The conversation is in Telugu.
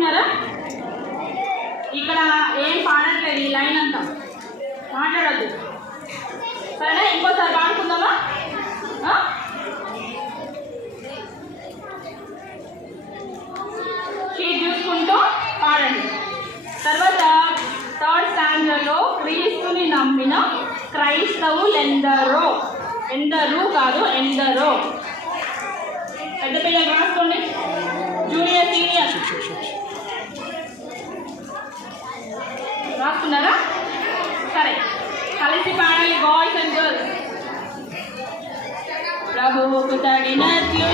రాసుకున్నారా? ఇక్కడ ఏం పాడట్లేదు, ఈ లైన్ అంతా మాట్లాడద్దు, సరేనా? ఇంకోసారి పాడుకుందామా? షీట్ చూసుకుంటూ పాడండి. తర్వాత థర్డ్ స్టాండర్డ్లో క్రీస్తుని నమ్మిన క్రైస్తవులెందరో, ఎందరూ కాదు ఎందరో. పెద్ద పిల్లలు రాసుకోండి, జూనియర్ సీనియర్ రాసుకున్నారా? సరే, కలిసి పాడాలి బాయ్స్ అండ్ గర్ల్స్. ప్రభువుకు తగినట్లు